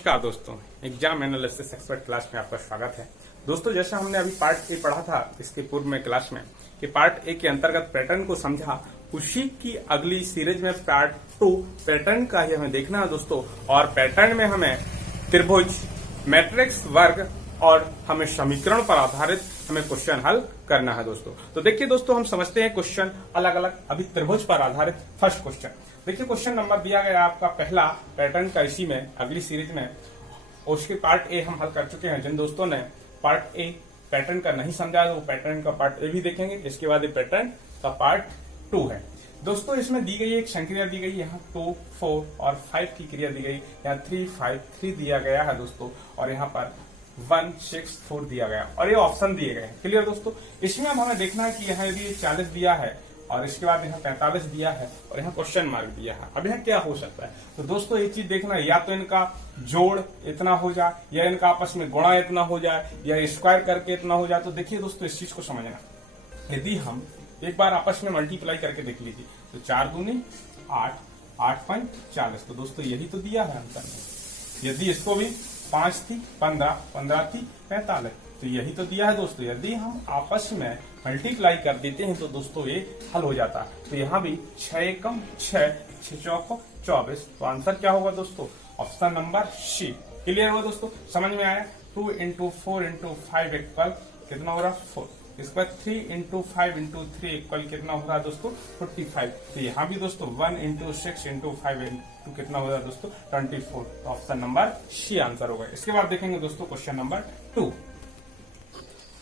नमस्कार दोस्तों, exam analysis expert class में आपका स्वागत है। दोस्तों, जैसा हमने अभी पार्ट ए पढ़ा था इसके पूर्व में क्लास में कि पार्ट ए के अंतर्गत पैटर्न को समझा, उसी की अगली सीरीज में पार्ट 2 पैटर्न का ही हमें देखना है दोस्तों। और पैटर्न में हमें त्रिभुज, मैट्रिक्स, वर्ग और हमें समीकरण पर आधारित हमें क्वेश्चन हल करना है दोस्तों। तो देखिए दोस्तों, हम समझते हैं क्वेश्चन अलग अलग। अभी त्रिभुज पर आधारित फर्स्ट क्वेश्चन देखिए। क्वेश्चन नंबर दिया गया आपका पहला पैटर्न का, इसी में अगली सीरीज में उसके पार्ट ए हम हल कर चुके हैं। जिन दोस्तों ने पार्ट ए पैटर्न का नहीं समझा तो वो पैटर्न का पार्ट ए भी देखेंगे। इसके बाद ये पैटर्न का पार्ट 2 है दोस्तों। इसमें दी गई एक संक्रिया दी गई, यहाँ 2, 4 और 5 की क्रिया दी गई। यहाँ 3, 5, 3 दिया गया है दोस्तों, और यहाँ पर 1, 6, 4 दिया गया, और ये ऑप्शन दिए गए हैं। क्लियर दोस्तों। इसमें अब हमें देखना है कि यहाँ यदि 40 दिया है और इसके बाद यहाँ 45 दिया है और यहाँ क्वेश्चन मार्क दिया है, अब यहाँ क्या हो सकता है। तो दोस्तों ये चीज देखना, या तो इनका जोड़ इतना हो जाए, या इनका आपस में गुणा इतना हो जाए, या स्क्वायर करके इतना हो जाए। तो देखिए दोस्तों, इस चीज को समझना, यदि हम एक बार आपस में मल्टीप्लाई करके देख लीजिए तो 4 दूनी 8, 8 5 40। तो दोस्तों यही तो दिया है आंसर में। यदि इसको भी 5 थी 15, 15 थी 45, तो यही तो दिया है दोस्तों। यदि हम आपस में मल्टीप्लाई कर देते हैं तो दोस्तों ये हल हो जाता है। तो यहाँ भी 6 एकम 6, 6 चौको 24। तो आंसर क्या होगा दोस्तों? Option number C. क्लियर हुआ दोस्तों, समझ में आया। 2 × 4 × 5 इक्वल कितना हो रहा? 4। इसके बाद 3 × 5 × 3 इक्वल कितना हो रहा है दोस्तों? 45। तो यहाँ भी दोस्तों 1 × 6 × 5 × कितना हो रहा है दोस्तों? 24। तो ऑप्शन नंबर सी आंसर होगा। इसके बाद देखेंगे दोस्तों क्वेश्चन नंबर 2।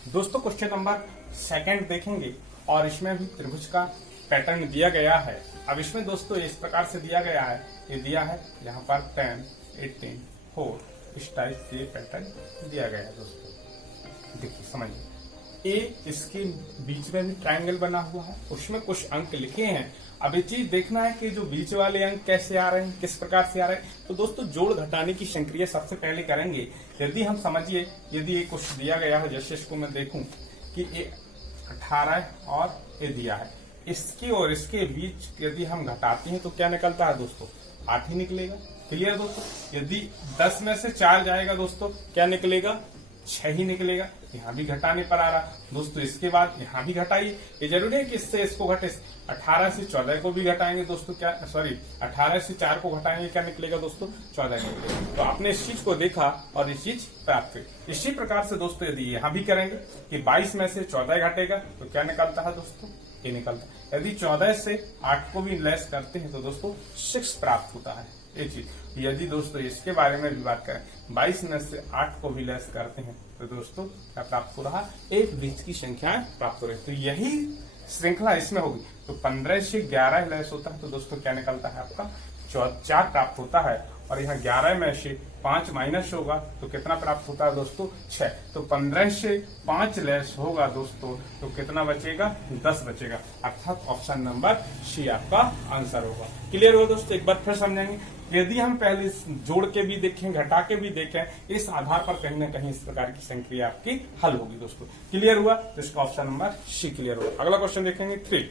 दोस्तों क्वेश्चन नंबर सेकंड देखेंगे, और इसमें भी त्रिभुज का पैटर्न दिया गया है। अब इसमें दोस्तों इस प्रकार से दिया गया है, ये दिया है यहाँ पर 10, 18, 4, इस टाइप से पैटर्न दिया गया है दोस्तों। देखिए समझिए, ए इसके बीच में भी ट्रायंगल बना हुआ है, उसमें कुछ अंक लिखे हैं। अब ये चीज देखना है कि जो बीच वाले अंक कैसे आ रहे हैं, किस प्रकार से आ रहे हैं। तो दोस्तों जोड़ घटाने की संक्रिया सबसे पहले करेंगे। यदि हम समझिए, यदि ये कुछ दिया गया है, जैसे इसको मैं देखूं कि ये 18 और ये दिया है, इसके और इसके बीच यदि हम घटाते हैं तो क्या निकलता है दोस्तों? 8 ही निकलेगा। क्लियर दोस्तों। यदि 10 में से 4 जाएगा दोस्तों, क्या निकलेगा? 6 ही निकलेगा। यहाँ भी घटाने पर आ रहा दोस्तों। इसके बाद यहाँ भी घटाइए, ये जरूरी है कि इससे इसको घटे। 18 से 14 को भी घटाएंगे दोस्तों, क्या 18 से 4 को घटाएंगे, क्या निकलेगा दोस्तों? 14 निकलेगा। तो आपने इस चीज को देखा और इस चीज प्राप्त हुई। इसी प्रकार से दोस्तों यदि यहाँ भी करेंगे कि 22 में से 14 घटेगा तो क्या निकलता है दोस्तों? ये निकलता है। यदि 14 से 8 को भी लेस करते हैं तो दोस्तों 6 प्राप्त होता है। ये चीज यदि दोस्तों इसके बारे में भी बात करें, 22 में से 8 को भी लेस करते हैं तो दोस्तों क्या प्राप्त हो रहा? एक बीच की संख्याएं प्राप्त हो रही है। तो यही श्रृंखला इसमें होगी। तो 15 से 11 लेस होता है तो दोस्तों क्या निकलता है? आपका 4 प्राप्त होता है। और यहाँ 11 में से 5 माइनस होगा तो कितना प्राप्त होता है दोस्तों? 6। तो 15 से 5 लेस होगा दोस्तों तो कितना बचेगा? 10 बचेगा। अर्थात ऑप्शन नंबर सी आपका आंसर होगा। क्लियर हो दोस्तों। एक बार फिर समझेंगे, यदि हम पहले जोड़ के भी देखें, घटा के भी देखें, इस आधार पर कहीं ना कहीं इस प्रकार की संक्रिया आपकी हल होगी दोस्तों। क्लियर हुआ तो इसका ऑप्शन नंबर सी क्लियर होगा। अगला क्वेश्चन देखेंगे 3।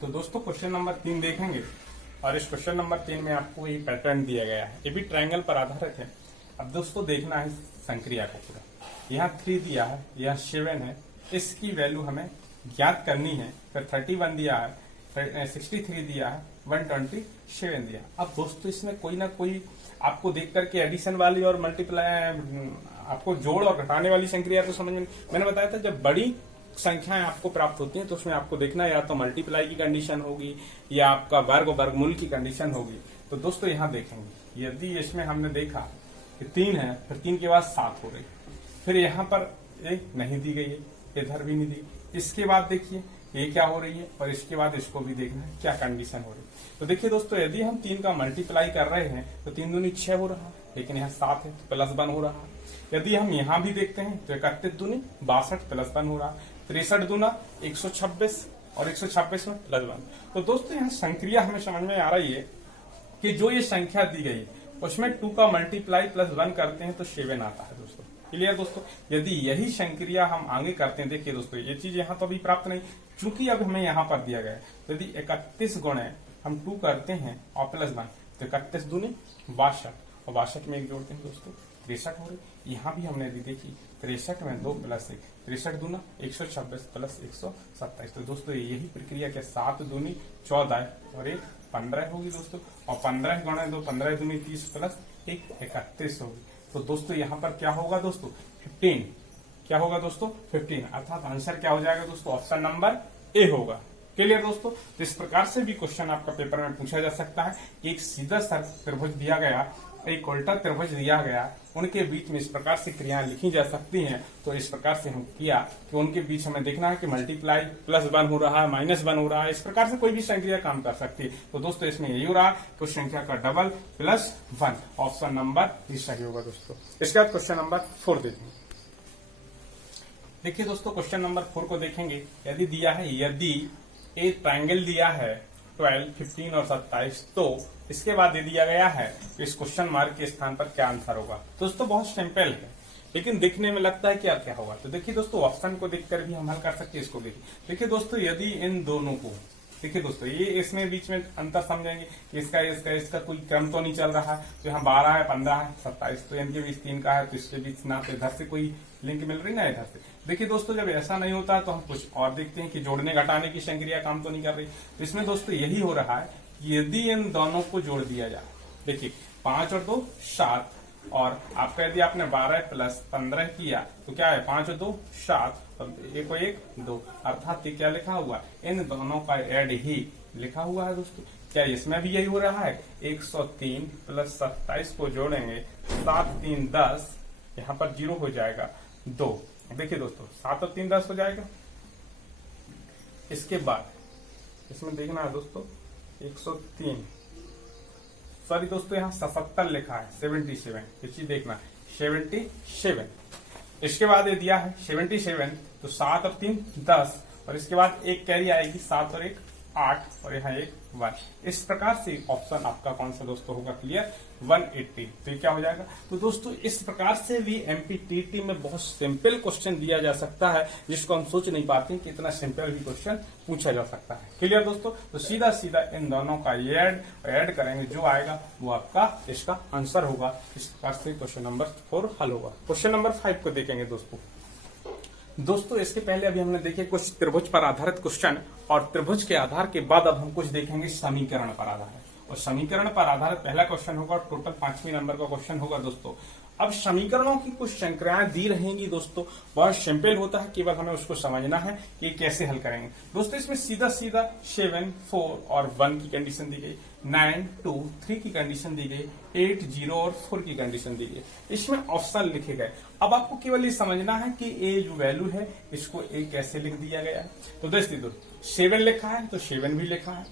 तो दोस्तों क्वेश्चन नंबर 3 देखेंगे, और इस क्वेश्चन नंबर 3 में आपको ये पैटर्न दिया गया है। ये भी ट्रायंगल पर आधारित है। अब दोस्तों देखना है संक्रिया को पूरा। यहाँ 3 दिया है, यहाँ 7 है, इसकी वैल्यू हमें ज्ञात करनी है। फिर 31 दिया है, 63 दिया है, 127 दिया। अब दोस्तों इसमें कोई ना कोई आपको देख करके एडिशन वाली और मल्टीप्लाई, आपको जोड़ और घटाने वाली संक्रिया तो समझ में, मैंने बताया था जब बड़ी संख्याएं आपको प्राप्त होती हैं तो उसमें आपको देखना है या तो मल्टीप्लाई की कंडीशन होगी या आपका वर्ग वर्गमूल की कंडीशन होगी। तो दोस्तों यहाँ देखेंगे, यदि इसमें हमने देखा कि 3 है, फिर 3 के बाद 7 हो रही, फिर यहाँ पर एक नहीं दी गई है, इधर भी नहीं दी। इसके बाद देखिए ये क्या हो रही है, और इसके बाद इसको भी देखना है क्या कंडीशन हो रही है। तो देखिए दोस्तों, यदि हम 3 का मल्टीप्लाई कर रहे हैं तो 3 दूनी 6 हो रहा है, लेकिन यहाँ 7 है तो +1 हो रहा है। यदि हम यहाँ भी देखते हैं तो 31 दूनी 62 +1 हो रहा है, 63 दूना 126 और 126 में +1। तो दोस्तों यहाँ संक्रिया हमें समझ में आ रही है कि जो ये संख्या दी गई उसमें 2 का मल्टीप्लाई +1 करते हैं तो 7 आता है दोस्तों। क्लियर दोस्तों। यदि यही संक्रिया हम आगे करते हैं, देखिए दोस्तों ये चीज यहाँ तो अभी प्राप्त नहीं, चूंकि अब हमें यहाँ पर दिया गया है। तो यदि 31 गुणे हम 2 करते हैं और +1 तो 31 दूनी 62 और 62 में 1 जोड़ते हैं दोस्तों 63 हो रही। यहाँ भी हमने अभी देखी 63 में 2 + 1 63 दूना 126 प्लस 127। तो दोस्तों यही प्रक्रिया के 7 दूनी 14 और 1 15 होगी दोस्तों, और 15 गुणा 2 15 दूनी 30 प्लस 1 31 होगी। तो दोस्तों यहाँ पर क्या होगा दोस्तों 15, क्या होगा दोस्तों 15, अर्थात आंसर क्या हो जाएगा दोस्तों ऑप्शन नंबर ए होगा। क्लियर दोस्तों। तो इस प्रकार से भी क्वेश्चन आपका पेपर में पूछा जा सकता है कि एक सीधा त्रिभुज दिया गया, एक उल्टा त्रिभुज दिया गया, उनके बीच में इस प्रकार से क्रियाएं लिखी जा सकती हैं। तो इस प्रकार से हम किया कि उनके बीच हमें देखना है कि मल्टीप्लाई +1 हो रहा है, -1 हो रहा है, इस प्रकार से कोई भी संख्या काम कर सकती है। तो दोस्तों इसमें यही हो रहा है उस संख्या का डबल +1, ऑप्शन नंबर डी सही होगा दोस्तों। इसके बाद क्वेश्चन नंबर 4 देखेंगे। देखिए दोस्तों क्वेश्चन नंबर 4 को देखेंगे। यदि दिया है, यदि एक ट्रायंगल दिया है 12, 15 और 27, तो इसके बाद ये दिया गया है कि इस क्वेश्चन मार्क के स्थान पर क्या आंसर होगा। दोस्तों बहुत सिंपल है, लेकिन देखने में लगता है कि क्या होगा। तो देखिए दोस्तों ऑप्शन को देखकर भी हम हल कर सकते हैं। इसको देखिए दोस्तों, यदि इन दोनों को देखिए दोस्तों, ये इसमें बीच में अंतर समझेंगे कि इसका कोई क्रम तो नहीं चल रहा है। तो यहाँ 12 है, 15 है, 27, तो इनके बीच 3 का है, तो इसके बीच ना तो इधर से कोई लिंक मिल रही ना इधर से। देखिए दोस्तों जब ऐसा नहीं होता तो हम कुछ और देखते हैं कि जोड़ने घटाने की संक्रिया काम तो नहीं कर रही। तो इसमें दोस्तों यही हो रहा है कि यदि इन दोनों को जोड़ दिया जाए, देखिए 5 और 2 7, और आपका यदि आपने 12 + 15 किया तो क्या है 5 और 2 7, और 1 और 1 2, अर्थात ये क्या लिखा हुआ, इन दोनों का ऐड ही लिखा हुआ है दोस्तों। क्या इसमें भी यही हो रहा है, 103 + 27 को जोड़ेंगे 7 3 10, यहाँ पर 0 हो जाएगा 2। देखिए दोस्तों 7 और 3 10 हो जाएगा। इसके बाद इसमें देखना है दोस्तों 103, सॉरी दोस्तों यहाँ 77 लिखा है, 77, ये चीज देखना 77। इसके बाद ये दिया है 77, तो 7 और 3 10, और इसके बाद एक कैरी आएगी 7 और 1 8, और यहाँ 1 1। इस प्रकार से ऑप्शन आपका कौन सा दोस्तों होगा क्लियर 180। तो ये क्या हो जाएगा। तो दोस्तों इस प्रकार से भी एमपीटीटी में बहुत सिंपल क्वेश्चन दिया जा सकता है, जिसको हम सोच नहीं पाते कि इतना सिंपल भी क्वेश्चन पूछा जा सकता है। क्लियर दोस्तों। तो सीधा सीधा इन दोनों का ऐड करेंगे, जो आएगा वो आपका इसका आंसर होगा। इस प्रकार से क्वेश्चन नंबर 4 हल होगा। क्वेश्चन नंबर 5 को देखेंगे दोस्तों इसके पहले अभी हमने देखे कुछ त्रिभुज पर आधारित क्वेश्चन, और त्रिभुज के आधार के बाद अब हम कुछ देखेंगे समीकरण पर आधारित। और समीकरण पर आधारित पहला क्वेश्चन होगा, टोटल 5वें नंबर का क्वेश्चन होगा दोस्तों। अब समीकरणों की कुछ संख्याएं दी रहेंगी दोस्तों, बहुत सिंपल होता है, केवल हमें उसको समझना है कि कैसे हल करेंगे। दोस्तों इसमें सीधा 7 4 और 1 की कंडीशन दी गई, 9 2 3 की कंडीशन दी गई, 8 0 और 4 की कंडीशन दी गई। इसमें ऑप्शन लिखे गए। अब आपको केवल ये समझना है कि ए जो वैल्यू है इसको ए कैसे लिख दिया गया है। तो दोस्तों 7 लिखा है तो 7 भी लिखा है,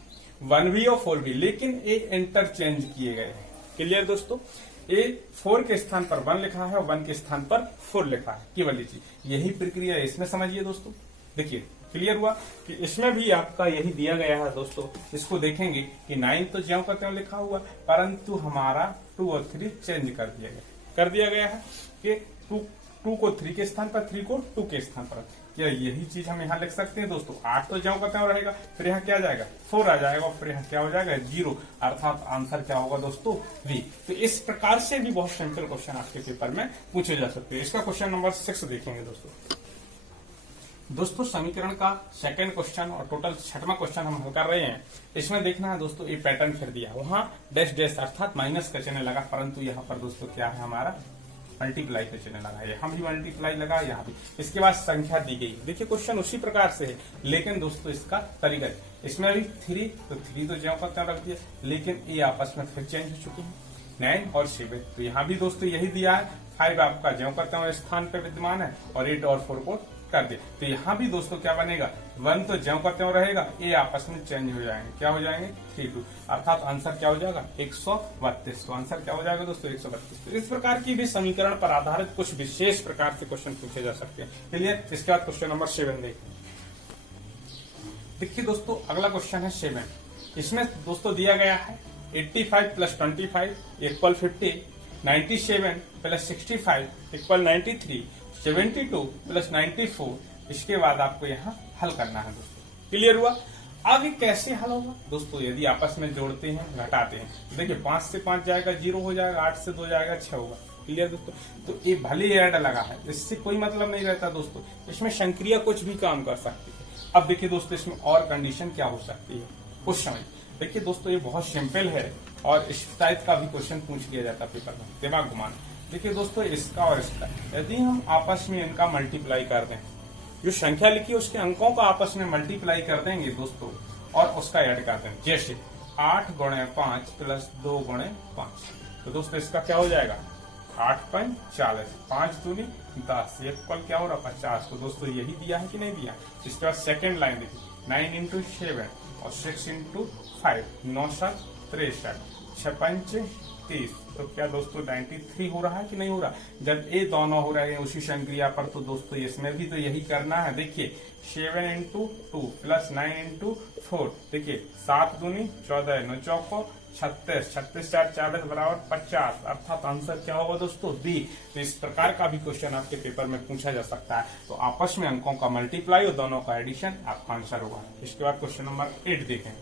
1 भी और 4 भी, लेकिन ए इंटरचेंज किए गए हैं। क्लियर दोस्तों। ए 4 के स्थान पर 1 लिखा है और 1 के स्थान पर 4 लिखा है, केवल यही प्रक्रिया इसमें समझिए दोस्तों। देखिए क्लियर हुआ कि इसमें भी आपका यही दिया गया है दोस्तों। इसको देखेंगे कि 9 तो ज्यों का त्यों लिखा हुआ, परंतु हमारा 2 और 3 चेंज कर दिया गया है कि 2 को 3 के स्थान पर, 3 को 2 के स्थान पर। क्या यही चीज हम यहाँ लिख सकते हैं दोस्तों। 8 तो ज्यों का त्यों रहेगा, फिर यहाँ क्या आ जाएगा 4 आ जाएगा, और फिर यहाँ क्या हो जाएगा 0, अर्थात आंसर क्या होगा दोस्तों 3। तो इस प्रकार से भी बहुत सिंपल क्वेश्चन आपके पेपर में पूछे जा सकते हैं। इसका क्वेश्चन नंबर 6 देखेंगे दोस्तों समीकरण का सेकंड क्वेश्चन और टोटल 6वां क्वेश्चन हम हल कर रहे हैं। इसमें देखना है दोस्तों ये पैटर्न फिर दिया, वहां डैश डैश अर्थात माइनस का चिन्ह लगा, परंतु यहाँ पर दोस्तों क्या है हमारा मल्टीप्लाई का चिन्ह लगा, यहाँ भी मल्टीप्लाई लगा, यहाँ भी। इसके बाद संख्या दी गई। देखिए क्वेश्चन उसी प्रकार से है, लेकिन दोस्तों इसका तरीका, इसमें भी 3 तो ज्यों का त्यों रख दिया, लेकिन ये आपस में फिर चेंज हो चुकी है 9 और 7। तो यहाँ भी दोस्तों यही दिया है, 5 आपका ज्यों का त्यों स्थान पे विद्यमान है, और 8 और 4 को कर दे। तो यहाँ भी दोस्तों क्या बनेगा 1 तो ज्यों का त्यों रहेगा, ये आपस में चेंज हो जाएंगे, क्या हो जाएंगे 3 2, अर्थात आंसर क्या हो जाएगा 132। तो आंसर क्या हो जाएगा दोस्तों 132। तो इस प्रकार की भी समीकरण पर आधारित कुछ विशेष प्रकार से क्वेश्चन पूछे जा सकते हैं। चलिए इसके बाद क्वेश्चन नंबर 7 देखिए दोस्तों अगला क्वेश्चन है 7। इसमें दोस्तों दिया गया है 85 + 25 = 50, 97 + 65 = 93, 72 + 94। इसके बाद आपको यहाँ हल करना है दोस्तों। क्लियर हुआ। आगे कैसे हल होगा दोस्तों? यदि आपस में जोड़ते हैं घटाते हैं, देखिए 5 से 5 जाएगा 0 हो जाएगा, 8 से 2 जाएगा 6 होगा। क्लियर दोस्तों? तो ये भले ऐड लगा है, इससे कोई मतलब नहीं रहता दोस्तों, इसमें संक्रिया कुछ भी काम कर सकती है। अब देखिए दोस्तों इसमें और कंडीशन क्या हो सकती है कुछ समझ। देखिए दोस्तों ये बहुत सिंपल है और इस टाइप का भी क्वेश्चन पूछ लिया जाता है पेपर में, दिमाग घुमाना। देखिए दोस्तों इसका और इसका यदि हम आपस में इनका मल्टीप्लाई कर दें, जो संख्या लिखी है उसके अंकों का आपस में मल्टीप्लाई कर देंगे दोस्तों और उसका ऐड कर देंगे, जैसे 8 गुणे 5 प्लस 2 गुणे 5। तो दोस्तों इसका क्या हो जाएगा 8 5 40, 5 दूनी 10, ये इक्वल क्या हो रहा 50। तो दोस्तों यही दिया है कि नहीं दिया? इसके बाद सेकेंड लाइन देखिए 9 इंटू 7 और 6 इंटू 5, 9 7 63, 6 5 30। तो क्या दोस्तों 93 हो रहा है कि नहीं हो रहा? जब ये दोनों हो रहे हैं उसी संक्रिया पर, तो दोस्तों इसमें भी तो यही करना है। देखिए 7 इंटू 2 प्लस 9 इंटू 4, देखिए 7 दूनी 14, 9 चौको 36, 36 4 40 बराबर 50, अर्थात आंसर क्या होगा दोस्तों बी। तो इस प्रकार का भी क्वेश्चन आपके पेपर में पूछा जा सकता है। तो आपस में अंकों का मल्टीप्लाई और दोनों का एडिशन आपका आंसर होगा। इसके बाद क्वेश्चन नंबर 8 देखें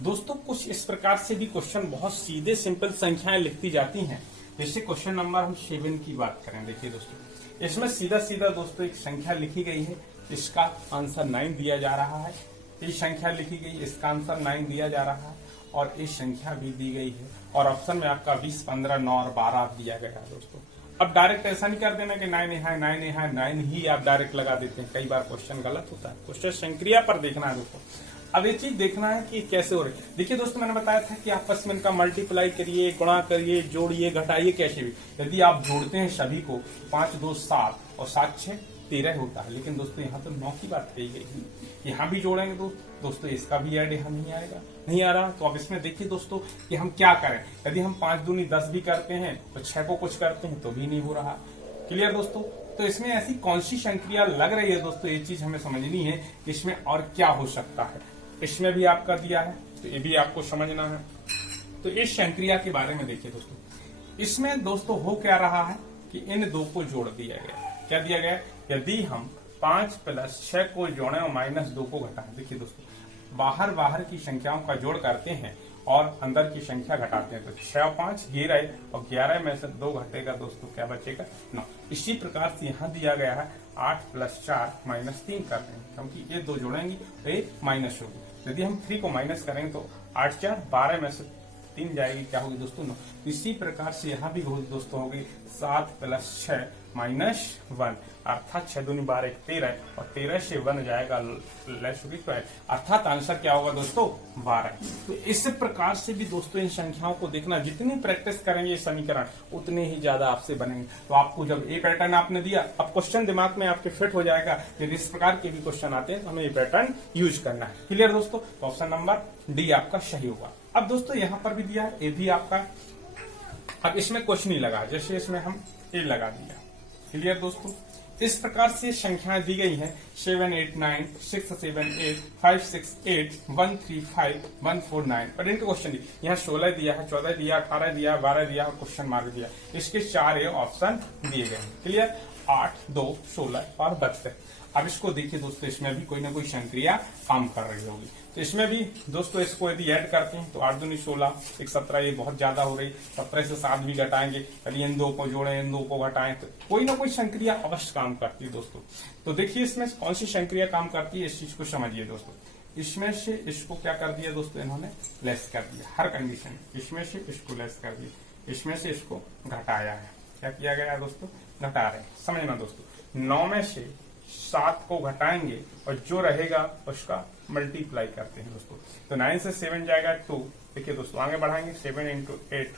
दोस्तों। कुछ इस प्रकार से भी क्वेश्चन बहुत सीधे सिंपल संख्याएं लिखती जाती हैं। जैसे क्वेश्चन नंबर हम 7 की बात करें, देखिए दोस्तों इसमें सीधा सीधा दोस्तों एक संख्या लिखी गई है, इसका आंसर 9 दिया जा रहा है। ये संख्या लिखी गई, इसका आंसर 9 दिया जा रहा है और ये संख्या भी दी गई है और ऑप्शन में आपका 20, 15, 9 और 12 दिया गया है दोस्तों। अब डायरेक्ट ऐसा नहीं कर देना कि 9 है 9 है 9 ही आप डायरेक्ट लगा देते हैं, कई बार क्वेश्चन गलत होता है। क्वेश्चन संक्रिया पर देखना है दोस्तों। अब ये चीज देखना है कि कैसे हो रही है। देखिए दोस्तों मैंने बताया था कि आपस में इनका मल्टीप्लाई करिए, गुणा करिए, जोड़िए, घटाइए, कैसे भी। यदि आप जोड़ते हैं सभी को 5 2 7 और 7 6 13 होता है, लेकिन दोस्तों यहाँ तो 9 की बात कही गई है। यहाँ भी जोड़ेंगे तो दोस्तों इसका भी ऐड यहाँ नहीं आएगा, नहीं आ रहा। तो अब इसमें देखिए दोस्तों कि हम क्या करें। यदि हम 5 दूनी 10 भी करते हैं तो 6 को कुछ करते हैं तो भी नहीं हो रहा। क्लियर दोस्तों? तो इसमें ऐसी कौन सी संक्रिया लग रही है दोस्तों, ये चीज हमें समझनी है कि इसमें और क्या हो सकता है। इसमें भी आपका दिया है तो ये भी आपको समझना है। तो इस संक्रिया के बारे में देखिए दोस्तों, इसमें दोस्तों हो क्या रहा है कि इन दो को जोड़ दिया गया। क्या दिया गया? यदि हम 5 प्लस 6 को जोड़ें और माइनस 2 को घटाएं। देखिए दोस्तों बाहर की संख्याओं का जोड़ करते हैं और अंदर की संख्या घटाते हैं, तो 6 और 5 11 और 11 में से 2 घटेगा दोस्तों, क्या बचेगा 9। इसी प्रकार से यहाँ दिया गया है 8 प्लस 4 माइनस 3 करते हैं, क्योंकि ये 2 जोड़ेंगे तो ये माइनस होगी। यदि हम 3 को माइनस करेंगे तो 8 4 12 में से 3 जाएगी, क्या होगी दोस्तों 9। इसी प्रकार से यहाँ भी दोस्तों होगी 7 प्लस 6 माइनस 1, अर्थात 6 दूनी 12 13 और 13 से 1 जाएगा लेस होगी 12, अर्थात आंसर क्या होगा दोस्तों 12। तो इस प्रकार से भी दोस्तों इन संख्याओं को देखना, जितनी प्रैक्टिस करेंगे ये समीकरण उतने ही ज्यादा आपसे बनेंगे। तो आपको जब ये पैटर्न आपने दिया, अब क्वेश्चन दिमाग में आपके फिट हो जाएगा। यदि इस प्रकार के भी क्वेश्चन आते हैं तो हमें ये पैटर्न यूज करना है। क्लियर दोस्तों? तो ऑप्शन नंबर डी आपका सही होगा। अब दोस्तों यहाँ पर भी दिया है, ये भी आपका, अब इसमें कुछ नहीं लगा, जैसे इसमें हम ए लगा दिया। क्लियर दोस्तों? इस प्रकार से संख्याएं दी गई हैं 7 8 9 6 7 8 5 6 8 1 3 5 1 4 9। पर इनके क्वेश्चन दिए, यहाँ 16 दिया है, 14 दिया, 18 दिया, 12 दिया और क्वेश्चन मार्क दिया। इसके 4 ऑप्शन दिए गए हैं। क्लियर? 8 2 16 और 32। अब इसको देखिए दोस्तों, इसमें भी कोई ना कोई संक्रिया काम कर रही होगी। तो इसमें भी दोस्तों इसको यदि ऐड करते हैं तो 8 दूनी 16, 1 17, ये बहुत ज्यादा हो रही। 17 से 7 भी घटाएंगे, यदि इन 2 को जोड़े, इन 2 को घटाएं, तो कोई ना कोई संक्रिया अवश्य काम करती है दोस्तों। तो देखिए इसमें कौन सी संक्रिया काम करती है, इस चीज को समझिए दोस्तों। इसमें से इसको क्या कर दिया दोस्तों, इन्होंने लेस कर दिया हर कंडीशन। इसमें से इसको लेस कर दिया, इसमें से इसको घटाया है। क्या किया गया है दोस्तों? घटा रहे हैं। समझना दोस्तों, 9 में से 7 को घटाएंगे और जो रहेगा उसका मल्टीप्लाई करते हैं दोस्तों। तो 9 से 7 जाएगा 2। देखिए दोस्तों आगे बढ़ाएंगे 7 इंटू 8,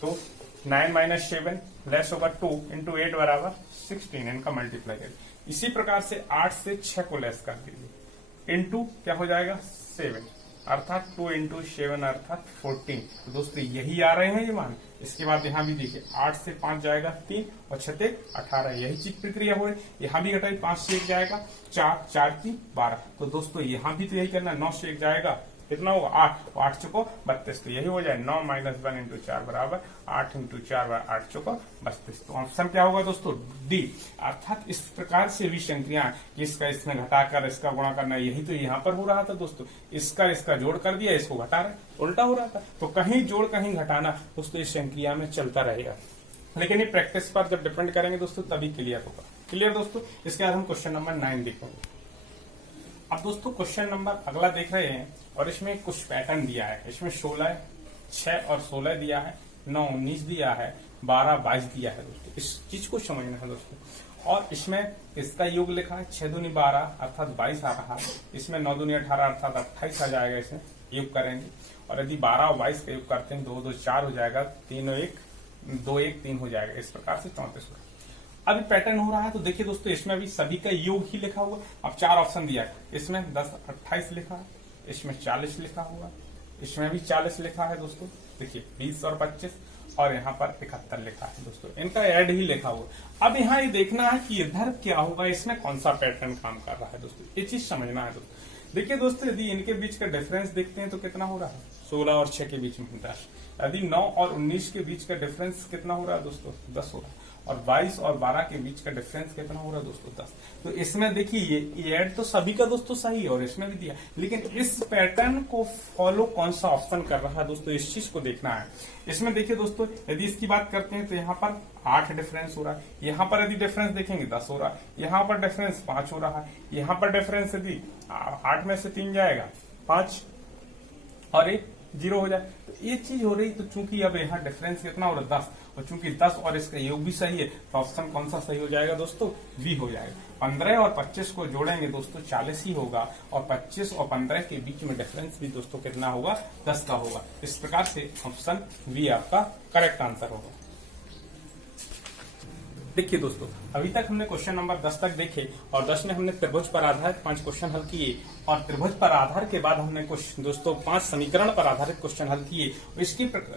तो 9 माइनस 7 लेस होगा 2 इंटू 8 बराबर 16, इनका मल्टीप्लाई करेंगे। इसी प्रकार से 8 से 6 को लेस कर दीजिए, इंटू क्या हो जाएगा 7, अर्थात 2 इंटू 7 अर्थात 14। तो दोस्तों यही आ रहे हैं ये मान। इसके बाद यहाँ भी देखिए 8 से 5 जाएगा 3 और 6 18, यही चीज प्रक्रिया हो रही। यहाँ भी घटाई, 5 से 1 जाएगा 4, 4 की 12। तो दोस्तों यहाँ भी तो यही करना, 9 से 1 जाएगा कितना होगा 8, 8 चौको 32, तो यही हो जाए 9 - 1 इंटू 4 बराबर 8 इंटू 4 बराबर 8 चौको 32। तो ऑप्शन क्या होगा दोस्तों डी। अर्थात इस प्रकार से विसंक्रियां जिसका इसमें घटाकर इसका गुणा करना, यही तो यहाँ पर हो रहा था दोस्तों। इसका जोड़ कर दिया, इसको घटा रहा, उल्टा हो रहा था। तो कहीं जोड़ कहीं घटाना दोस्तों इस संक्रिया में चलता रहेगा, लेकिन ये प्रैक्टिस पर जब डिपेंड करेंगे दोस्तों तभी क्लियर होगा। क्लियर दोस्तों। इसके बाद हम क्वेश्चन नंबर 9 देखेंगे। अब दोस्तों क्वेश्चन नंबर अगला देख रहे हैं और इसमें कुछ पैटर्न दिया है। इसमें 16, 6 और 16 दिया है, 9, 19 दिया है, 12, 22 दिया है दोस्तों। इस चीज को समझना है दोस्तों। और इसमें इसका योग लिखा है 6 दूनी 12 अर्थात 22 आ रहा है। इसमें 9 दूनी 18 अर्थात 28 आ जाएगा। इसमें योग करेंगे और यदि 12 और 22 का योग करते हैं 2 2 4 हो जाएगा, 3 1 2 1 3 हो जाएगा। इस प्रकार से 34 होगा। अभी पैटर्न हो रहा है तो देखिए दोस्तों इसमें भी सभी का योग ही लिखा हुआ। अब 4 ऑप्शन दिया है, इसमें 10 28 लिखा है, इसमें 40 लिखा हुआ, इसमें भी 40 लिखा है दोस्तों। देखिए 20 और 25 और यहाँ पर 71 लिखा है दोस्तों। इनका ऐड ही लिखा हुआ। अब यहाँ ये देखना है कि इधर क्या होगा, इसमें कौन सा पैटर्न काम कर रहा है दोस्तों, ये चीज समझना है दोस्तों। देखिए दोस्तों यदि इनके बीच का डिफरेंस देखते हैं तो कितना हो रहा है 16 और 6 के बीच में 10। यदि 9 और 19 के बीच का डिफरेंस कितना हो रहा है दोस्तों 10 हो रहा है। और 22 और 12 के बीच का डिफरेंस कितना हो रहा है दोस्तों 10। तो इसमें देखिए ये ऐड तो सभी का दोस्तों सही है और इसमें भी दिया, लेकिन इस पैटर्न को फॉलो कौन सा ऑप्शन कर रहा है दोस्तों, इस चीज को देखना है। इसमें देखिए दोस्तों यदि इसकी बात करते हैं तो यहाँ पर 8 डिफरेंस हो रहा है, यहाँ पर यदि डिफरेंस देखेंगे 10 हो रहा है, यहाँ पर डिफरेंस 5 हो रहा है, यहाँ पर डिफरेंस यदि 8 में से 3 जाएगा 5 और 1 0 हो जाए। तो ये चीज हो रही। तो चूंकि अब यहाँ डिफरेंस कितना हो रहा है 10, और चूंकि 10 और इसका योग भी सही है तो ऑप्शन कौन सा सही हो जाएगा दोस्तों बी हो जाएगा। 15 और 25 को जोड़ेंगे दोस्तों 40 ही होगा, और 25 और 15 के बीच में डिफरेंस भी दोस्तों कितना होगा 10 का होगा। इस प्रकार से ऑप्शन बी आपका करेक्ट आंसर होगा। देखिए दोस्तों अभी तक हमने क्वेश्चन नंबर 10 तक देखे और 10 में हमने त्रिभुज पर आधारित 5 क्वेश्चन हल किए, और त्रिभुज पर आधार के बाद हमने कुछ दोस्तों 5 समीकरण पर आधारित क्वेश्चन हल किए।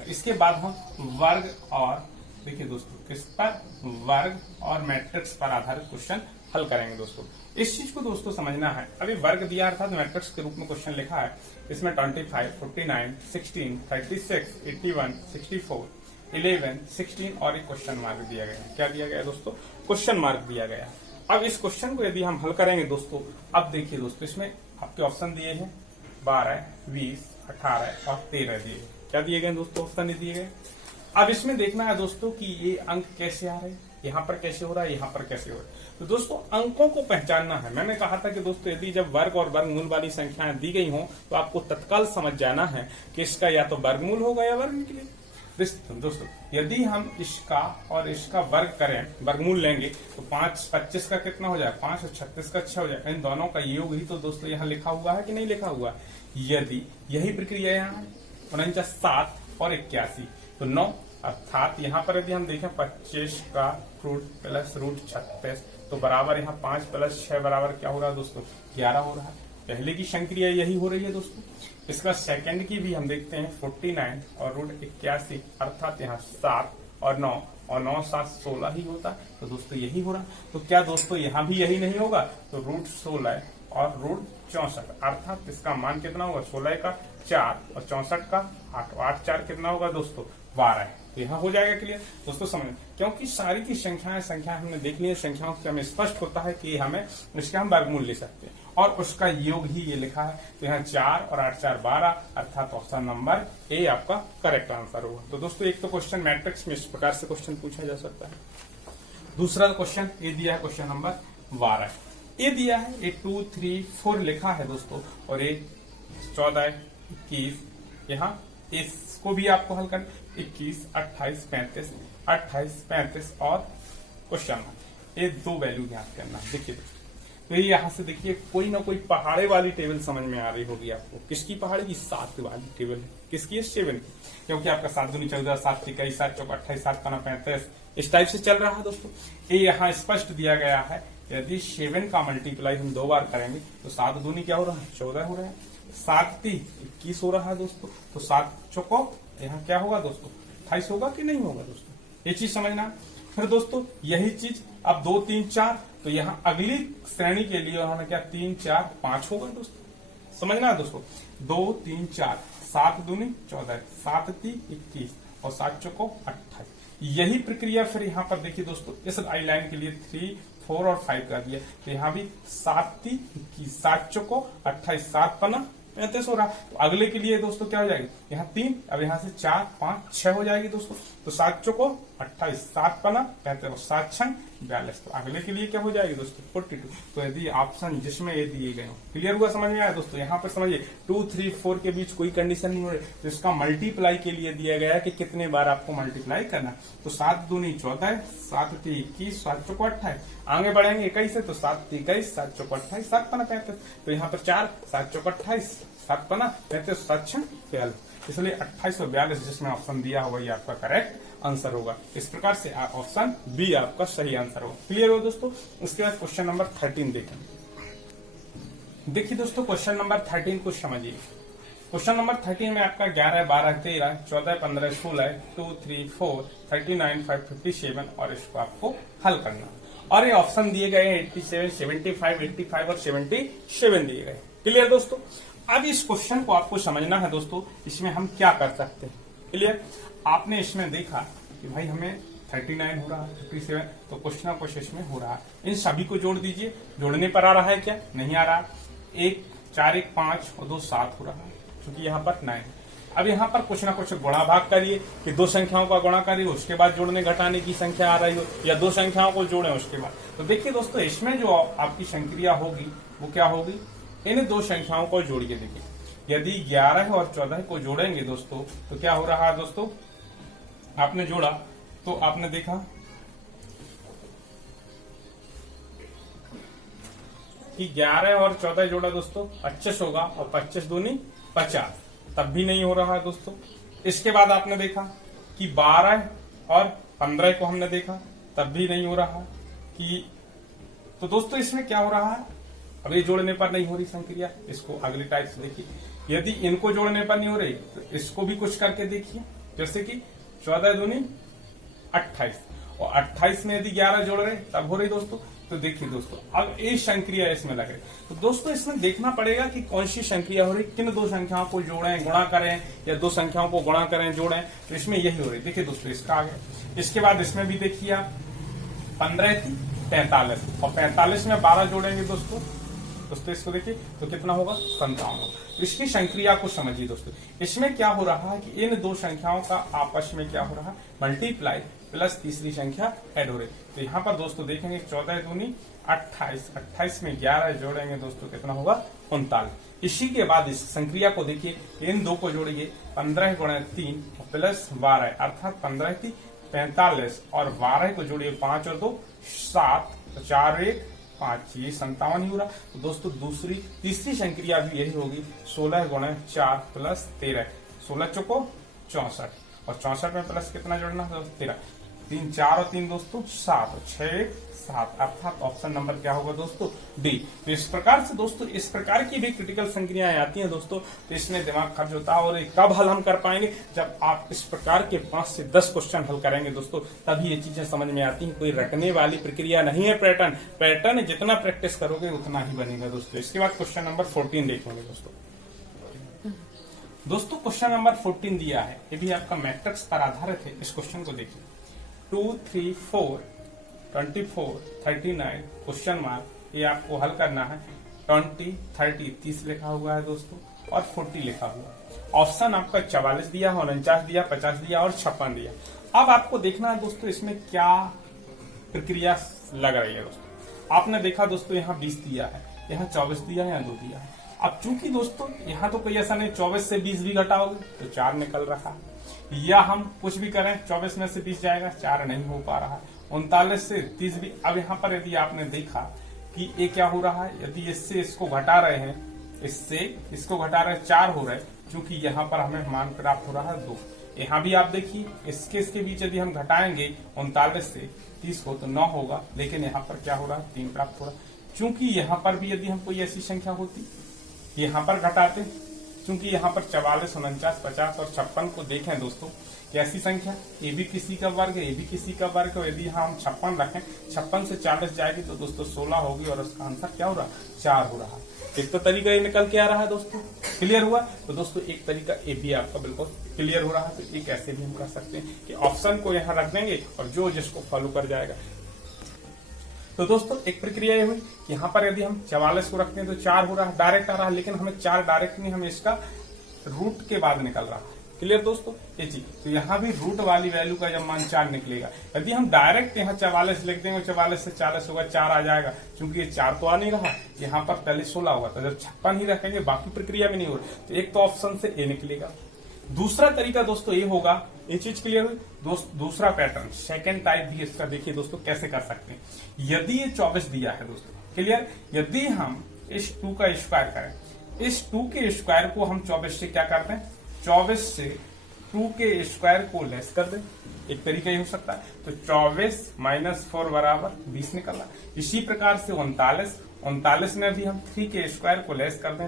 इसके बाद हम वर्ग और देखिए दोस्तों किस पर वर्ग और मैट्रिक्स पर आधारित क्वेश्चन हल करेंगे दोस्तों। इस चीज को दोस्तों समझना है। अभी वर्ग दिया अर्थात मैट्रिक्स के रूप में क्वेश्चन लिखा है। इसमें 25, 49, 16, 36, 81, 64, 11, 16 और एक क्वेश्चन मार्क दिया गया है। क्या दिया गया दोस्तों क्वेश्चन मार्क दिया गया। अब इस क्वेश्चन को यदि हम हल करेंगे दोस्तों, अब देखिए दोस्तों इसमें आपके ऑप्शन दिए हैं 12, 20, 18 और 13 दिए गए। क्या दिए गए दोस्तों ऑप्शन दिए गए। अब इसमें देखना है दोस्तों कि ये अंक कैसे आ रहे हैं, यहाँ पर कैसे हो रहा है, यहाँ पर कैसे हो रहा है। तो दोस्तों अंकों को पहचानना है। मैंने कहा था कि दोस्तों यदि जब वर्ग और वर्गमूल वाली संख्याएं दी गई हों तो आपको तत्काल समझ जाना है कि इसका या तो वर्गमूल होगा या वर्ग निकले। दोस्तों यदि हम इसका और इसका वर्ग करें, वर्गमूल लेंगे तो 5 25 का कितना हो जाए 5 और 36 का 6 हो जाए। इन दोनों का योग ही तो दोस्तों यहाँ लिखा हुआ है कि नहीं लिखा हुआ। यदि यही प्रक्रिया यहाँ है 49 7 और 81 तो 9, अर्थात यहाँ पर यदि हम देखें 25 का रूट प्लस रूट 36 तो बराबर यहाँ 5 प्लस 6 बराबर क्या हो रहा है दोस्तों 11 हो रहा है। पहले की संक्रिया यही हो रही है दोस्तों। इसका सेकंड की भी हम देखते हैं 49 और रूट 81 अर्थात यहाँ 7 और 9 और 9 7 16 ही होता है। तो दोस्तों यही हो रहा है। तो क्या दोस्तों यहाँ भी यही नहीं होगा। तो रूट 16 और रूट 64 अर्थात इसका मान कितना होगा 16 का 4 और 64 का 8, 8 4 कितना होगा दोस्तों 12 है। तो यहाँ हो जाएगा क्लियर दोस्तों समझ। क्योंकि सारी की संख्या हमने देख ली है, संख्याओं से हमें स्पष्ट होता है कि हमें इसका हम वर्गमूल ले सकते हैं और उसका योग ही ये लिखा है। तो यहाँ 4 और 8 4 12 अर्थात ऑप्शन नंबर ए आपका करेक्ट आंसर होगा। तो दोस्तों एक तो क्वेश्चन मैट्रिक्स में इस प्रकार से क्वेश्चन पूछा जा सकता है। दूसरा क्वेश्चन ये दिया है क्वेश्चन नंबर 12 ये दिया है 1 2 3 4 लिखा है दोस्तों और 14 21 यहाँ इसको भी आपको हल करना 21 28 35 28 35 और क्वेश्चन मार्क ये 2 वैल्यू ज्ञात करना है। देखिए तो ये यहाँ से देखिए कोई ना कोई पहाड़े वाली टेबल समझ में आ रही होगी आपको। किसकी पहाड़ी की 7 वाली टेबल है। किसकी है 7 क्योंकि आपका 7 दूनी 14 7 21 7 चौक 28 7 5 35 इस टाइप से चल रहा है दोस्तों। ये यहाँ स्पष्ट दिया गया है यदि 7 का मल्टीप्लाई हम 2 बार करेंगे तो 7 दूनी क्या हो रहा है 14 हो रहा है। 7 3 21 हो रहा है दोस्तों। तो 7 चौको यहाँ क्या होगा दोस्तों 28 होगा कि नहीं होगा दोस्तों। ये चीज समझना। फिर दोस्तों यही चीज अब 2 3 4 तो यहाँ अगली श्रेणी के लिए उन्होंने क्या 3 4 5 होगा दोस्तों। समझना है दोस्तों। 2 3 4, 7 दूनी 14, 7 3 21 और 7 चौको 28। यही प्रक्रिया फिर यहाँ पर देखिए दोस्तों, इस आई लाइन के लिए 3 4 और 5 कर दिया, तो यहाँ भी 7 3 21, 7 चौको 28, 7 पना 35 हो रहा। तो अगले के लिए दोस्तों क्या हो जाएगी, यहाँ 3, अब यहाँ से 4 5 6 हो जाएगी दोस्तों। तो 7 चौको 28, 7 पना 35 और 7 छंग 42। तो अगले के लिए क्या हो जाएगी दोस्तों 42। तो यदि ऑप्शन जिसमें ये दिए गए हो, क्लियर हुआ, समझ में आया दोस्तों। यहाँ पर समझिए 2 3 4 के बीच कोई कंडीशन नहीं हो रही, तो इसका मल्टीप्लाई के लिए दिया गया है कि कितने बार आपको मल्टीप्लाई करना। तो 7 दूनी 14, 7 3 21, 7 चौको 28। आगे बढ़ेंगे 21 से, तो 7 3 21, 7 चौको 28, 7 पना 35। तो यहाँ पर 4, 7 चौको 28, 7 पना 35, 7 छंग 42। इसलिए 2842 जिसमें ऑप्शन दिया होगा ये आपका करेक्ट आंसर होगा। इस प्रकार से ऑप्शन बी आपका सही आंसर होगा। क्लियर हो दोस्तों। उसके बाद क्वेश्चन नंबर 13 देखेंगे। देखिए दोस्तों क्वेश्चन नंबर 13 को समझिए। क्वेश्चन नंबर 13 में आपका 11 12 13 14 15 16 2 3 4 39 5 57 और इसको आपको हल करना। और ये ऑप्शन दिए गए हैं 87 75 85 और 77 दिए गए। क्लियर दोस्तों। अब इस क्वेश्चन को आपको समझना है दोस्तों, इसमें हम क्या कर सकते हैं। क्लियर। आपने इसमें देखा कि भाई हमें 39 हो रहा है, 57, तो कुछ ना कुछ इसमें हो रहा है। इन सभी को जोड़ दीजिए। जोड़ने पर आ रहा है क्या, नहीं आ रहा। 1 4 1 5 और 2 7 हो रहा है, क्योंकि यहाँ पर 9। अब यहाँ पर कुछ ना कुछ गुणा भाग करिए कि दो संख्याओं का गुणा करिए, उसके बाद जोड़ने घटाने की संख्या आ रही हो, या दो संख्याओं को जोड़े उसके बाद। तो देखिए दोस्तों इसमें जो आपकी संक्रिया होगी वो क्या होगी, इन दो संख्याओं को जोड़िए। देखिए यदि 11 और 14 को जोड़ेंगे दोस्तों तो क्या हो रहा है दोस्तों, आपने जोड़ा तो आपने देखा कि 11 और 14 जोड़ा दोस्तों 25 होगा, और 25 दूनी 50, तब भी नहीं हो रहा है दोस्तों। इसके बाद आपने देखा कि 12 और 15 को हमने देखा, तब भी नहीं हो रहा कि, तो दोस्तों इसमें क्या हो रहा है, अब ये जोड़ने पर नहीं हो रही संक्रिया। इसको अगले टाइप से देखिए, यदि इनको जोड़ने पर नहीं हो रही तो इसको भी कुछ करके देखिए। जैसे कि 14 दूनी 28, और 28 में यदि 11 जोड़ रहे तब हो रही दोस्तों। तो देखिए दोस्तों अब ये संक्रिया इसमें लग रही, तो दोस्तों इसमें देखना पड़ेगा कि कौन सी संक्रिया हो रही, किन दो संख्याओं को जोड़ें गुणा करें, या दो संख्याओं को गुणा करें जोड़ें, तो इसमें यही हो रही। देखिए दोस्तों इसका आगे, इसके बाद इसमें भी देखिए आप 15 थी 45, और 45 में 12 जोड़ेंगे दोस्तों इसको देखिए तो कितना होगा 57 होगा। तो इसकी संक्रिया को समझिए दोस्तों। इसमें क्या हो रहा है कि इन दो संख्याओं का आपस में क्या हो रहा है, मल्टीप्लाई प्लस तीसरी संख्या ऐड हो रही। तो यहाँ पर दोस्तों देखेंगे 14 दूनी 28, 28 में 11 जोड़ेंगे दोस्तों कितना होगा 39। इसी के बाद इस संक्रिया को देखिए, इन दो को जोड़िए 15 गुणे 3 प्लस 12 अर्थात 15 थी 45, और 12 को जोड़िए 5 और 2 7, 4 1 5, ये 57 ही हो रहा। तो दोस्तों तीसरी संक्रिया भी यही होगी, 16 गुणे 4 प्लस 13, 16 चौको 64, और 64 में प्लस कितना जोड़ना है 13, 3 4 और 3 दोस्तों 7, 6 7, अर्थात ऑप्शन नंबर क्या होगा दोस्तों डी। तो इस प्रकार से दोस्तों इस प्रकार की भी क्रिटिकल संक्रियाएं आती हैं दोस्तों, तो इसमें दिमाग खर्च होता है। और कब हल हम कर पाएंगे, जब आप इस प्रकार के 5 से 10 क्वेश्चन हल करेंगे दोस्तों, तभी ये चीजें समझ में आती हैं। कोई रटने वाली प्रक्रिया नहीं है। पैटर्न जितना प्रैक्टिस करोगे उतना ही बनेगा दोस्तों। इसके बाद क्वेश्चन नंबर 14 देखेंगे दोस्तों क्वेश्चन नंबर 14 दिया है, ये भी आपका मैट्रिक्स पर आधारित है। इस क्वेश्चन को देखिए 2 3 4 24 39 क्वेश्चन मार्क, ये आपको हल करना है। 20 30 30 लिखा हुआ है दोस्तों, और 40 लिखा हुआ है। ऑप्शन आपका 44 दिया, 49 दिया, 50 दिया और 56 दिया। अब आपको देखना है दोस्तों इसमें क्या प्रक्रिया लग रही है दोस्तों। आपने देखा दोस्तों यहाँ 20 दिया है, यहाँ 24 दिया है, यहाँ 2 दिया है। अब चूंकि दोस्तों यहाँ तो कोई ऐसा नहीं 24 से 20 भी घटाओगे तो 4 निकल रहा है, या हम कुछ भी करें 24 में से 20 जाएगा 4 नहीं हो पा रहा है। 39 से 30 भी। अब यहाँ पर यदि आपने देखा कि ये क्या हो रहा है, यदि इससे इसको घटा रहे हैं, इससे इसको घटा रहे 4 हो रहे, क्योंकि यहाँ पर हमें मान प्राप्त हो रहा है 2। यहाँ भी आप देखिए इसके बीच यदि हम घटाएंगे 39 से 30 को तो 9 होगा, लेकिन यहाँ पर क्या हो रहा है 3 प्राप्त हो रहा है। चूंकि यहाँ पर भी यदि हम कोई ऐसी संख्या होती यहाँ पर घटाते, क्योंकि यहाँ पर 44 49 50 और 56 को देखें दोस्तों, ऐसी संख्या ये भी किसी का वर्ग है, ये भी किसी का वर्ग है। यदि हम 56 रखें, 56 से 40 जाएगी तो दोस्तों 16 होगी, और उसका आंसर क्या हो रहा है 4 हो रहा है। एक तो तरीका ये निकल के आ रहा है दोस्तों, क्लियर हुआ। तो दोस्तों एक तरीका ए भी आपका बिल्कुल क्लियर हो रहा है। तो एक ऐसे भी हम कर सकते हैं कि ऑप्शन को यहाँ रख देंगे और जो जिसको फॉलो कर जाएगा। तो दोस्तों एक प्रक्रिया ये हुई कि यहाँ पर यदि हम 44 को रखते हैं तो 4 हो रहा है, डायरेक्ट आ रहा है, लेकिन हमें 4 डायरेक्ट नहीं, हमें इसका रूट के बाद निकल रहा है। क्लियर दोस्तों ये चीज। तो यहाँ भी रूट वाली वैल्यू का जब मान 4 निकलेगा, यदि हम डायरेक्ट यहाँ 44 लिख देंगे, 44 से 40 होगा, 4 आ जाएगा, क्योंकि ये 4 तो आ नहीं रहा, यहाँ पर पहले 16 होगा, तो जब 56 ही रखेंगे बाकी प्रक्रिया भी नहीं हो रही। तो एक तो ऑप्शन से ए निकलेगा। दूसरा तरीका दोस्तों ये होगा, ये चीज क्लियर हुई। दूसरा पैटर्न सेकंड टाइप भी इसका देखिए दोस्तों कैसे कर सकते हैं। यदि ये 24 दिया है दोस्तों, क्लियर, यदि हम इस 2 का स्क्वायर करें, इस 2 के स्क्वायर को हम 24 से क्या करते हैं, 24 से 2 के स्क्वायर को लेस कर दें, एक तरीका ये हो सकता है। तो 24 - 4 बराबर 20 निकला। इसी प्रकार से 39 में भी हम 3 के स्क्वायर को लेस कर दें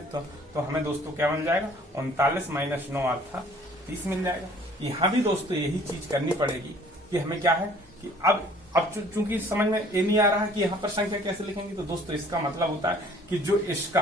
तो हमें दोस्तों क्या बन जाएगा, 39 - 9 अर्थात 30 मिल जाएगा। यहाँ भी दोस्तों यही चीज करनी पड़ेगी कि हमें क्या है कि अब चूंकि समझ में ये नहीं आ रहा है कि यहाँ पर संख्या कैसे लिखेंगे, तो दोस्तों इसका मतलब होता है कि जो इसका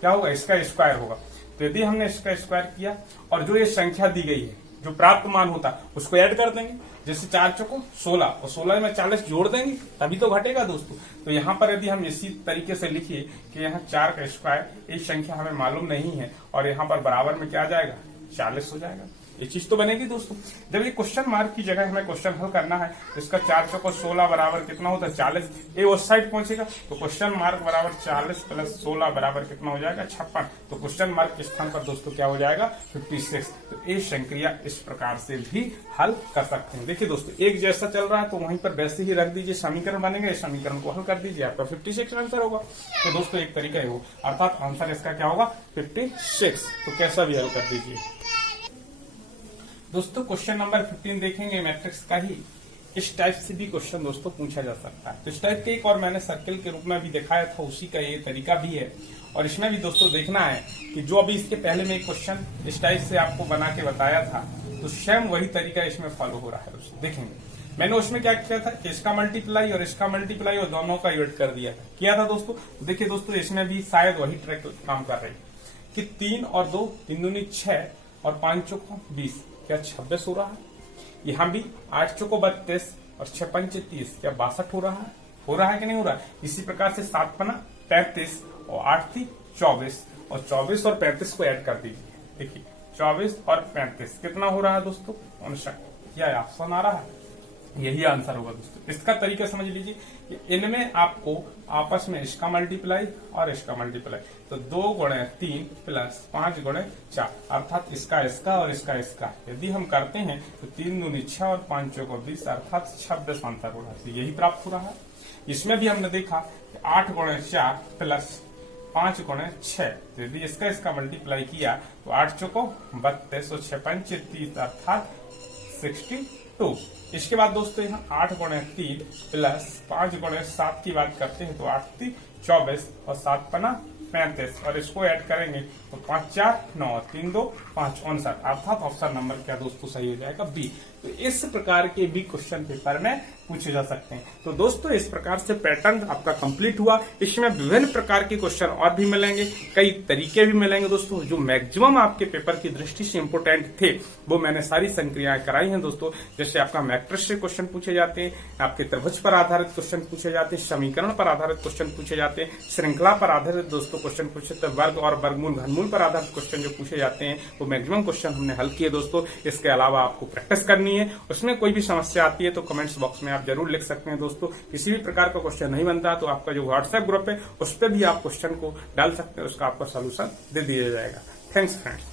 क्या होगा, इसका स्क्वायर होगा। तो यदि हमने इसका स्क्वायर किया और जो ये संख्या दी गई है, जो प्राप्त मान होता है उसको ऐड कर देंगे। जैसे 4 चौको 16 और 16 में 40 जोड़ देंगे तभी तो घटेगा दोस्तों। तो यहाँ पर यदि हम इसी तरीके से लिखिए कि यहाँ 4 का स्क्वायर, एक संख्या हमें मालूम नहीं है और यहाँ पर बराबर में क्या आ जाएगा, 40 हो जाएगा। ये चीज तो बनेगी दोस्तों। जब ये क्वेश्चन मार्क की जगह हमें क्वेश्चन हल करना है, तो इसका 4 चौको 16 बराबर कितना होता है, 40। ये उस साइड पहुंचेगा तो क्वेश्चन मार्क बराबर 40 + 16 बराबर कितना हो जाएगा, 56। तो क्वेश्चन मार्क के स्थान पर दोस्तों क्या हो जाएगा, 56। तो ये संक्रिया इस प्रकार से भी हल कर सकते हैं। देखिए दोस्तों एक जैसा चल रहा है तो वहीं पर वैसे ही रख दीजिए, समीकरण बनेगा, इस समीकरण को हल कर दीजिए, आपका 56 आंसर होगा। तो दोस्तों एक तरीका है वो, अर्थात आंसर इसका क्या होगा, 56। तो कैसा भी हल कर दीजिए दोस्तों। क्वेश्चन नंबर 15 देखेंगे, मैट्रिक्स का ही। इस टाइप से भी क्वेश्चन दोस्तों पूछा जा सकता है। तो इस टाइप के एक और मैंने सर्कल के रूप में भी दिखाया था, उसी का ये तरीका भी है। और इसमें भी दोस्तों देखना है कि जो अभी इसके पहले में एक क्वेश्चन इस टाइप से आपको बना के बताया था, तो सेम वही तरीका इसमें फॉलो हो रहा है दोस्तों। देखेंगे मैंने उसमें क्या किया था, इसका मल्टीप्लाई और इसका मल्टीप्लाई और दोनों का यूनिट कर किया था दोस्तों। देखिए दोस्तों इसमें भी शायद वही ट्रैक काम कर रही है कि 3 और 2, 3 दूनी 6 और 5 चौको 20, क्या 26 हो रहा है। यहाँ भी 8 चौको 32 और 6 पंचे 30, क्या 62 हो रहा है कि नहीं हो रहा है। इसी प्रकार से 7 पना 35 और 8 थी 24 और 24 और 35 को ऐड कर दीजिए। देखिए 24 और 35 कितना हो रहा है दोस्तों, 59। क्या ऑप्शन आ रहा है, यही आंसर होगा दोस्तों। इसका तरीका समझ लीजिए कि इनमें आपको आपस में इसका मल्टीप्लाई और इसका मल्टीप्लाई, तो 2 × 3 + 5 × 4 अर्थात इसका और इसका यदि हम करते हैं तो 3 दूनी 6 और 5 चौको 20 अर्थात 26 आंसर हो रहा है। यही प्राप्त हो रहा है। इसमें भी हमने देखा 8 × 4 + 5 × 6, यदि इसका मल्टीप्लाई किया तो 8 चौको 32 और 6 पंचे 30 अर्थात 62। इसके बाद दोस्तों यहाँ 8 × 3 + 5 × 7 की बात करते हैं तो 8 3 24 और 7 पना 35 और इसको ऐड करेंगे तो 5 4 9 3 2 5 59 अर्थात ऑप्शन नंबर क्या दोस्तों सही हो जाएगा, बी। तो इस प्रकार के भी क्वेश्चन पेपर में पूछे जा सकते हैं। तो दोस्तों इस प्रकार से पैटर्न आपका कंप्लीट हुआ। इसमें विभिन्न प्रकार के क्वेश्चन और भी मिलेंगे, कई तरीके भी मिलेंगे दोस्तों। जो मैक्सिमम आपके पेपर की दृष्टि से इंपोर्टेंट थे वो मैंने सारी संक्रियाएं कराई हैं दोस्तों। जैसे आपका मैट्रिक्स से क्वेश्चन पूछे जाते हैं, आपके त्रिभुज पर आधारित क्वेश्चन पूछे जाते हैं, समीकरण पर आधारित क्वेश्चन पूछे जाते हैं, श्रृंखला पर आधारित दोस्तों क्वेश्चन पूछे जाते हैं, वर्ग और वर्गमूल घनमूल पर आधारित क्वेश्चन जो पूछे जाते हैं वो मैक्सिमम क्वेश्चन हमने हल किए दोस्तों। इसके अलावा आपको प्रैक्टिस करनी है, उसमें कोई भी समस्या आती है तो कमेंट्स बॉक्स में आप जरूर लिख सकते हैं दोस्तों। किसी भी प्रकार का क्वेश्चन नहीं बनता तो आपका जो व्हाट्सएप ग्रुप है उस पर भी आप क्वेश्चन को डाल सकते हैं, उसका आपको सोल्यूशन दे दिया जाएगा। Thanks friends.